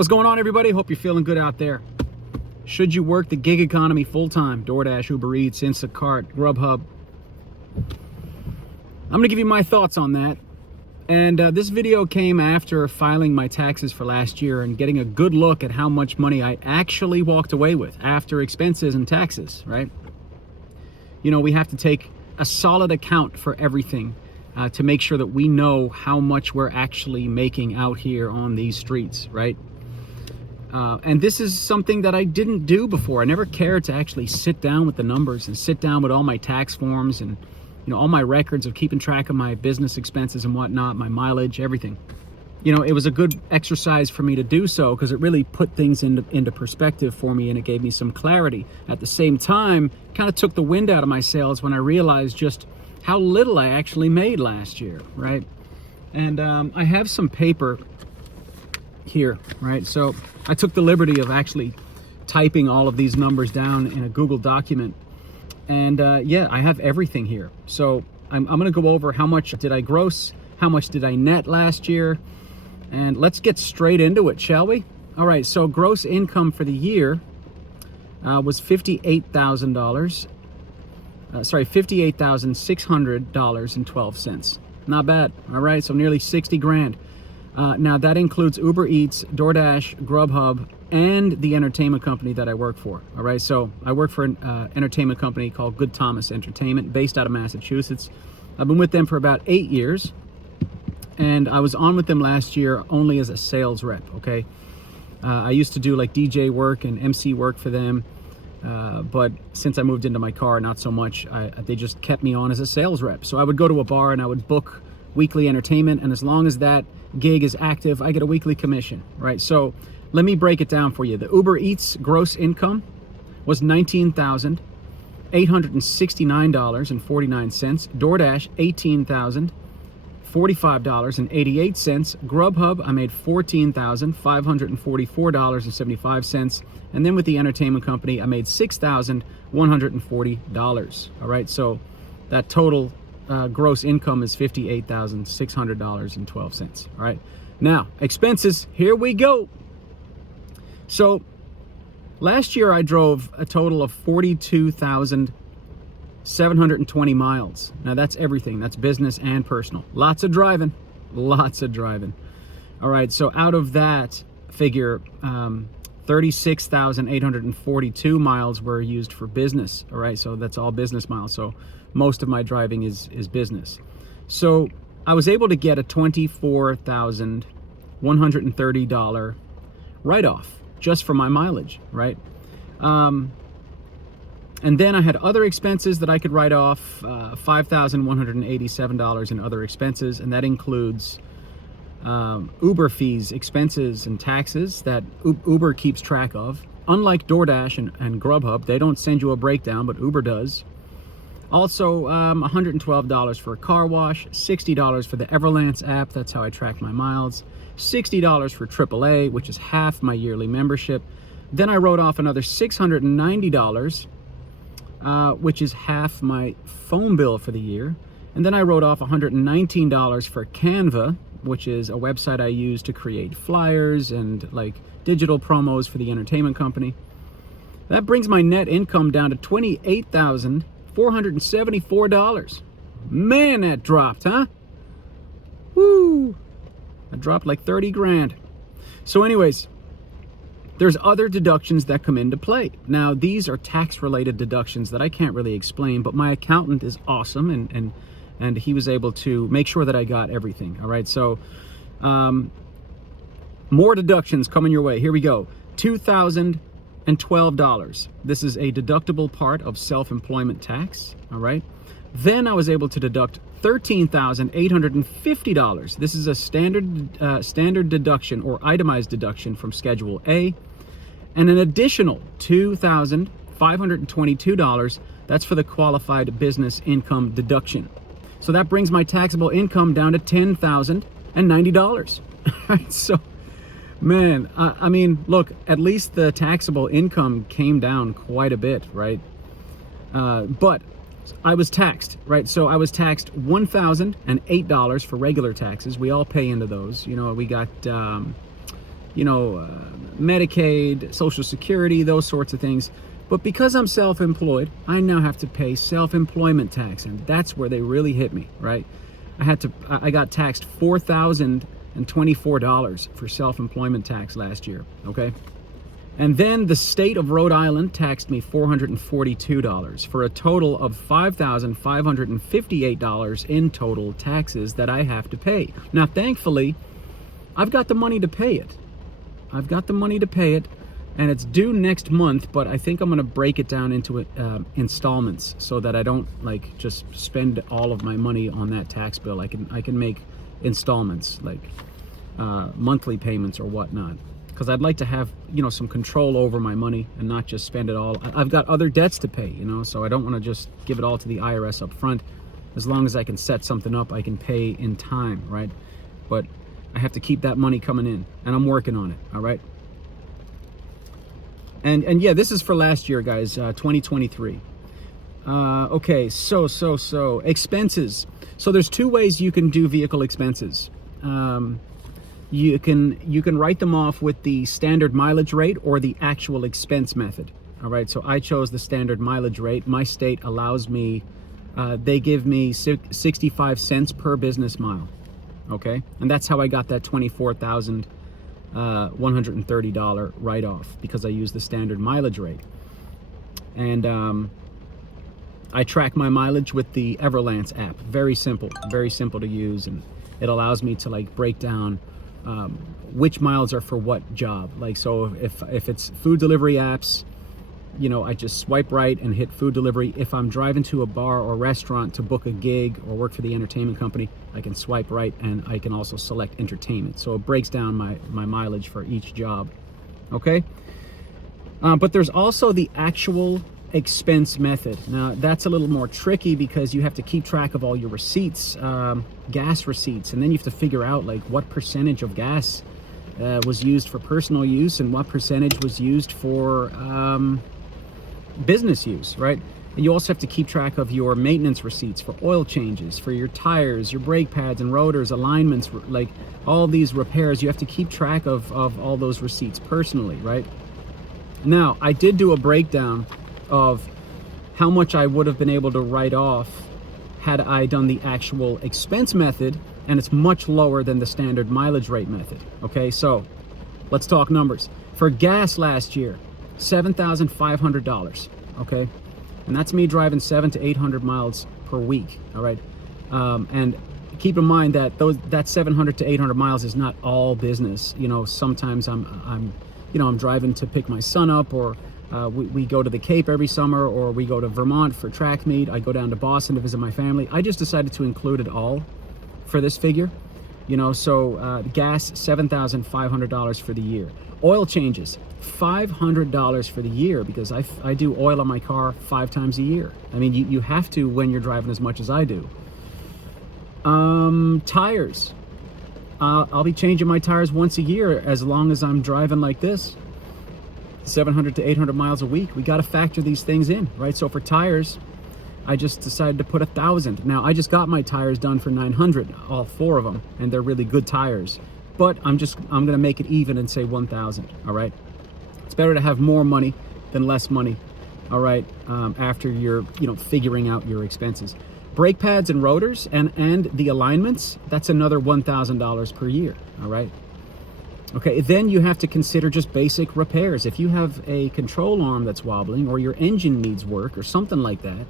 What's going on, everybody? Hope you're feeling good out there. Should you work the gig economy full-time? DoorDash, Uber Eats, Instacart, Grubhub. I'm going to give you my thoughts on that. And this video came after filing my taxes for last year and getting a good look at how much money I actually walked away with after expenses and taxes, right? You know, we have to take a solid account for everything to make sure that we know how much we're actually making out here on these streets, right? And this is something that I didn't do before. I never cared to actually sit down with the numbers and sit down with all my tax forms and, you know, all my records of keeping track of my business expenses and whatnot, my mileage, everything. You know, it was a good exercise for me to do so because it really put things into perspective for me, and it gave me some clarity. At the same time, kind of took the wind out of my sails when I realized just how little I actually made last year, right? And I have some paper here, right? So I took the liberty of actually typing all of these numbers down in a Google document. And yeah, I have everything here. So I'm going to go over how much did I gross, how much did I net last year, and let's get straight into it, shall we? All right, so gross income for the year was $58,000. Sorry, $58,600.12. Not bad. All right, so nearly 60 grand. Now that includes Uber Eats, DoorDash, Grubhub, and the entertainment company that I work for. All right, so I work for an entertainment company called Good Thomas Entertainment, based out of Massachusetts. I've been with them for about 8 years, and I was on with them last year only as a sales rep. Okay, I used to do like DJ work and MC work for them. But since I moved into my car, not so much. They just kept me on as a sales rep. So I would go to a bar and I would book weekly entertainment, and as long as that gig is active, I get a weekly commission, right? So let me break it down for you. The Uber Eats gross income was $19,869.49. DoorDash, $18,045.88. Grubhub, I made $14,544.75. And then with the entertainment company, I made $6,140. All right, so that total gross income is $58,600.12. All right, now expenses, here we go. So last year I drove a total of 42,720 miles. Now that's everything. That's business and personal. Lots of driving. Lots of driving. All right, so out of that figure, 36,842 miles were used for business. All right, so that's all business miles. So most of my driving is business. So I was able to get a $24,130 write-off just for my mileage, right? And then I had other expenses that I could write off, $5,187 in other expenses, and that includes Uber fees, expenses, and taxes that Uber keeps track of. Unlike DoorDash and Grubhub, they don't send you a breakdown, but Uber does. Also, $112 for a car wash, $60 for the Everlance app, that's how I track my miles, $60 for AAA, which is half my yearly membership. Then I wrote off another $690, which is half my phone bill for the year. And then I wrote off $119 for Canva, which is a website I use to create flyers and like digital promos for the entertainment company. That brings my net income down to $28,474. Man, that dropped, huh? Woo! That dropped like 30 grand. So anyways, there's other deductions that come into play. Now, these are tax-related deductions that I can't really explain, but my accountant is awesome, and he was able to make sure that I got everything. All right, so more deductions coming your way. Here we go. $2,012. This is a deductible part of self-employment tax. All right. Then I was able to deduct $13,850. This is a standard deduction or itemized deduction from Schedule A, and an additional $2,522. That's for the qualified business income deduction. So that brings my taxable income down to $10,090. Right? So, man, I mean, look, at least the taxable income came down quite a bit, right? But I was taxed, right? So I was taxed $1,008 for regular taxes. We all pay into those. You know, we got, Medicaid, Social Security, those sorts of things. But because I'm self-employed, I now have to pay self-employment tax, and that's where they really hit me, right? I got taxed $4,024 for self-employment tax last year, okay? And then the state of Rhode Island taxed me $442 for a total of $5,558 in total taxes that I have to pay. Now, thankfully, I've got the money to pay it. And it's due next month, but I think I'm going to break it down into installments so that I don't like just spend all of my money on that tax bill. I can make installments, like monthly payments or whatnot, because I'd like to have, you know, some control over my money and not just spend it all. I've got other debts to pay, you know, so I don't want to just give it all to the IRS up front. As long as I can set something up, I can pay in time, right? But I have to keep that money coming in, and I'm working on it, all right? And yeah, this is for last year, guys, 2023. Okay, so expenses. So there's two ways you can do vehicle expenses. You can write them off with the standard mileage rate or the actual expense method. All right, so I chose the standard mileage rate. My state allows me, they give me 65 cents per business mile. Okay, and that's how I got that $24,130 write-off, because I use the standard mileage rate. And I track my mileage with the Everlance app. Very simple to use, and it allows me to like break down which miles are for what job. Like, so if it's food delivery apps, you know, I just swipe right and hit food delivery. If I'm driving to a bar or restaurant to book a gig or work for the entertainment company, I can swipe right, and I can also select entertainment. So it breaks down my mileage for each job. Okay? But there's also the actual expense method. Now, that's a little more tricky because you have to keep track of all your receipts, gas receipts, and then you have to figure out like what percentage of gas was used for personal use and what percentage was used for business use, right? And you also have to keep track of your maintenance receipts for oil changes, for your tires, your brake pads and rotors, alignments, like all these repairs. You have to keep track of all those receipts personally, right? Now, I did do a breakdown of how much I would have been able to write off had I done the actual expense method, and it's much lower than the standard mileage rate method. Okay, so let's talk numbers. For gas last year, $7,500, okay? And that's me driving 700 to 800 miles per week, all right? And keep in mind that that 700 to 800 miles is not all business. You know, sometimes I'm driving to pick my son up, or we go to the Cape every summer, or we go to Vermont for track meet. I go down to Boston to visit my family. I just decided to include it all for this figure, you know. So gas, $7,500 for the year. Oil changes, $500 for the year, because I do oil on my car 5 times a year. I mean, you have to when you're driving as much as I do. Tires, I'll be changing my tires once a year as long as I'm driving like this, 700 to 800 miles a week. We got to factor these things in, right? So for tires, I just decided to put 1,000. Now, I just got my tires done for 900, all 4 of them, and they're really good tires. But I'm going to make it even and say 1,000, all right? It's better to have more money than less money, all right, after you're, figuring out your expenses. Brake pads and rotors and the alignments, that's another $1,000 per year, all right? Okay, then you have to consider just basic repairs. If you have a control arm that's wobbling, or your engine needs work or something like that,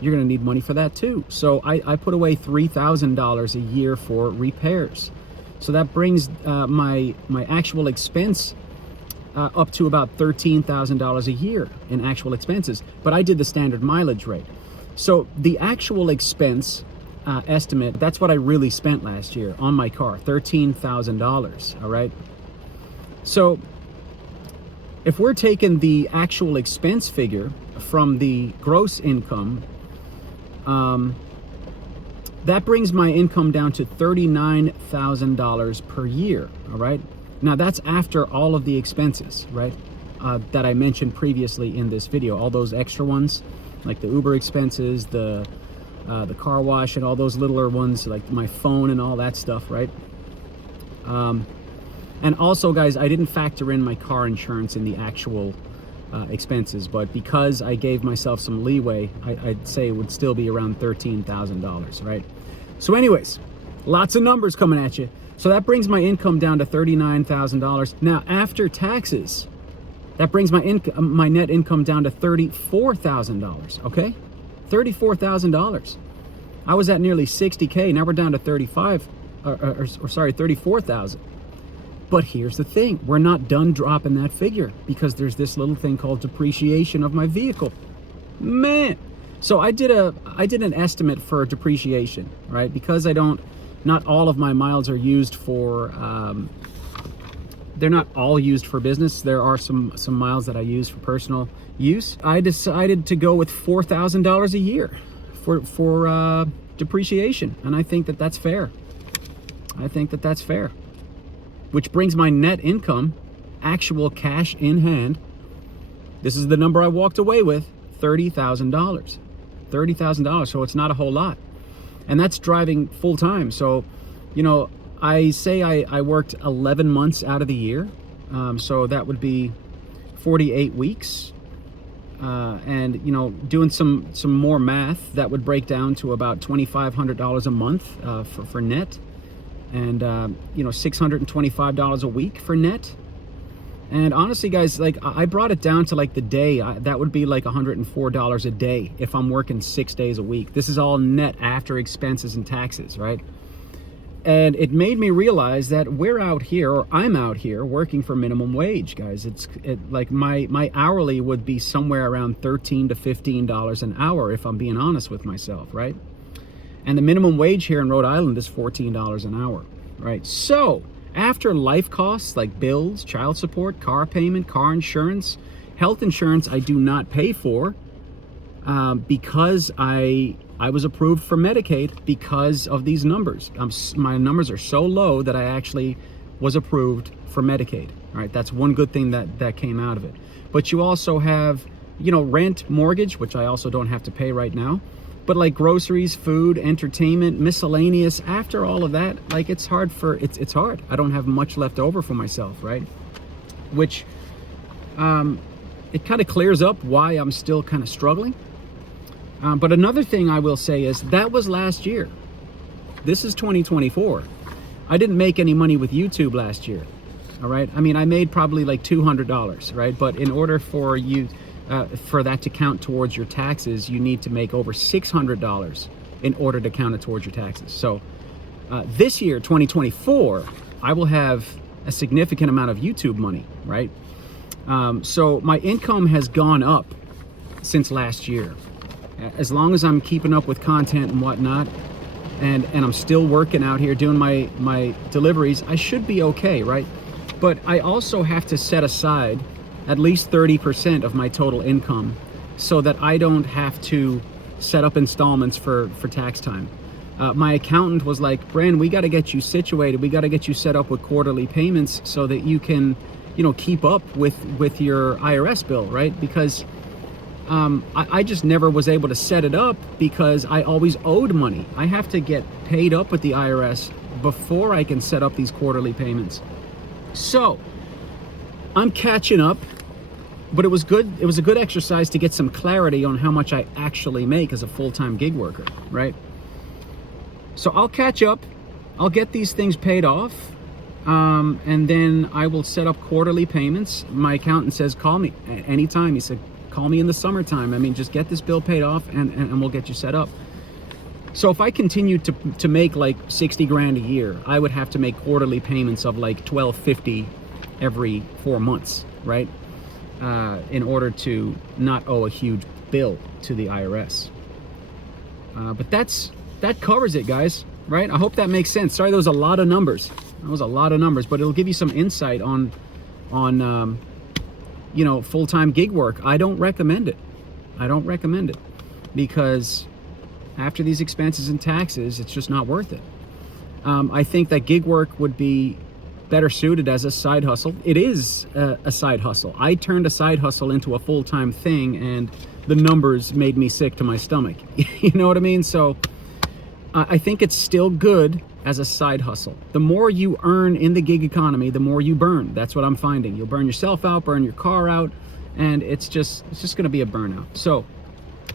you're going to need money for that too. So I put away $3,000 a year for repairs. So that brings my actual expense up to about $13,000 a year in actual expenses. But I did the standard mileage rate. So the actual expense estimate, that's what I really spent last year on my car, $13,000, all right? So if we're taking the actual expense figure from the gross income, that brings my income down to $39,000 per year, all right? Now, that's after all of the expenses, right, that I mentioned previously in this video, all those extra ones, like the Uber expenses, the car wash, and all those littler ones, like my phone and all that stuff, right? And also, guys, I didn't factor in my car insurance in the actual expenses, but because I gave myself some leeway, I'd say it would still be around $13,000, right? So anyways, lots of numbers coming at you. So that brings my income down to $39,000. Now, after taxes, that brings my net income down to $34,000, okay? $34,000. I was at nearly 60K, now we're down to 34,000. But here's the thing, we're not done dropping that figure because there's this little thing called depreciation of my vehicle. Man, so I did an estimate for depreciation, right? Because not all of my miles are used for, they're not all used for business. There are some miles that I use for personal use. I decided to go with $4,000 a year for depreciation, and I think that that's fair. I think that that's fair. Which brings my net income, actual cash in hand, this is the number I walked away with, $30,000. $30,000, so it's not a whole lot. And that's driving full time. So, you know, I say I worked 11 months out of the year. So that would be 48 weeks. And, you know, doing some more math, that would break down to about $2,500 a month for net. And you know, $625 a week for net. And honestly, guys, like I brought it down to like the day, that would be like $104 a day if I'm working 6 days a week. This is all net after expenses and taxes, right? And it made me realize that we're out here, or I'm out here working for minimum wage, guys. Like my hourly would be somewhere around $13 to $15 an hour if I'm being honest with myself, right? And the minimum wage here in Rhode Island is $14 an hour, right? So after life costs like bills, child support, car payment, car insurance, health insurance I do not pay for because I was approved for Medicaid because of these numbers. My numbers are so low that I actually was approved for Medicaid, right? That's one good thing that came out of it. But you also have, you know, rent, mortgage, which I also don't have to pay right now. But like groceries, food, entertainment, miscellaneous, after all of that, like it's hard. I don't have much left over for myself, right? Which it kind of clears up why I'm still kind of struggling. But another thing I will say is that was last year. This is 2024. I didn't make any money with YouTube last year, all right? I mean, I made probably like $200, right? But in order for you... for that to count towards your taxes, you need to make over $600 in order to count it towards your taxes. So this year, 2024, I will have a significant amount of YouTube money, right? So my income has gone up since last year. As long as I'm keeping up with content and whatnot, and I'm still working out here doing my deliveries, I should be okay, right? But I also have to set aside at least 30% of my total income so that I don't have to set up installments for tax time. My accountant was like, Brand, we got to get you situated. We got to get you set up with quarterly payments so that you can, you know, keep up with your IRS bill, right? Because I just never was able to set it up because I always owed money. I have to get paid up with the IRS before I can set up these quarterly payments. So I'm catching up. But it was good. It was a good exercise to get some clarity on how much I actually make as a full-time gig worker, right? So I'll catch up. I'll get these things paid off. And then I will set up quarterly payments. My accountant says, call me anytime. He said, call me in the summertime. I mean, just get this bill paid off and we'll get you set up. So if I continue to make like 60 grand a year, I would have to make quarterly payments of like $1,250 every 4 months, right? In order to not owe a huge bill to the IRS. But that covers it, guys, right? I hope that makes sense. Sorry, there was a lot of numbers. That was a lot of numbers, but it'll give you some insight on you know, full-time gig work. I don't recommend it. I don't recommend it because after these expenses and taxes, it's just not worth it. I think that gig work would be better suited as a side hustle. It is a side hustle. I turned a side hustle into a full-time thing and the numbers made me sick to my stomach. You know what I mean? So I think it's still good as a side hustle. The more you earn in the gig economy, the more you burn. That's what I'm finding. You'll burn yourself out, burn your car out, and it's just going to be a burnout. So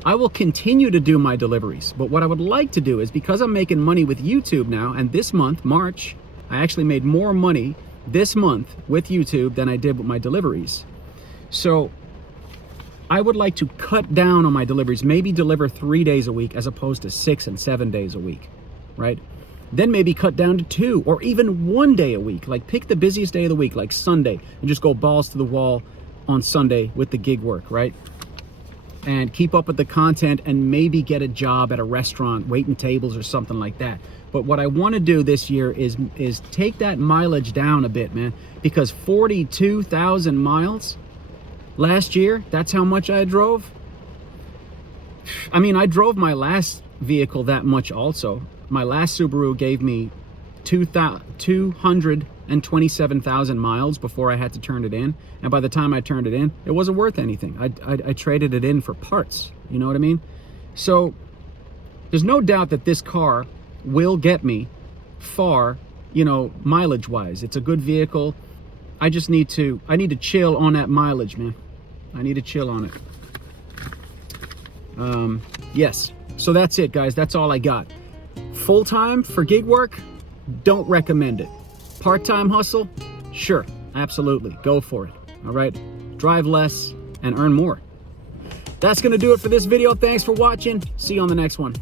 I will continue to do my deliveries, but what I would like to do is, because I'm making money with YouTube now, and this month, March, I actually made more money this month with YouTube than I did with my deliveries. So I would like to cut down on my deliveries, maybe deliver 3 days a week as opposed to 6 and 7 days a week, right? Then maybe cut down to 2 or even 1 day a week. Like pick the busiest day of the week, like Sunday, and just go balls to the wall on Sunday with the gig work, right? And keep up with the content and maybe get a job at a restaurant, waiting tables or something like that. But what I want to do this year is take that mileage down a bit, man, because 42,000 miles last year, that's how much I drove. I mean, I drove my last vehicle that much also. My last Subaru gave me 227,000 miles before I had to turn it in. And by the time I turned it in, it wasn't worth anything. I traded it in for parts. You know what I mean? So there's no doubt that this car will get me far, you know, mileage wise. It's a good vehicle. I need to chill on that mileage, man. I need to chill on it. Yes. So that's it, guys. That's all I got. Full-time for gig work, don't recommend it. Part-time hustle, sure, absolutely, go for it. All right, drive less and earn more. That's gonna do it for this video. Thanks for watching. See you on the next one.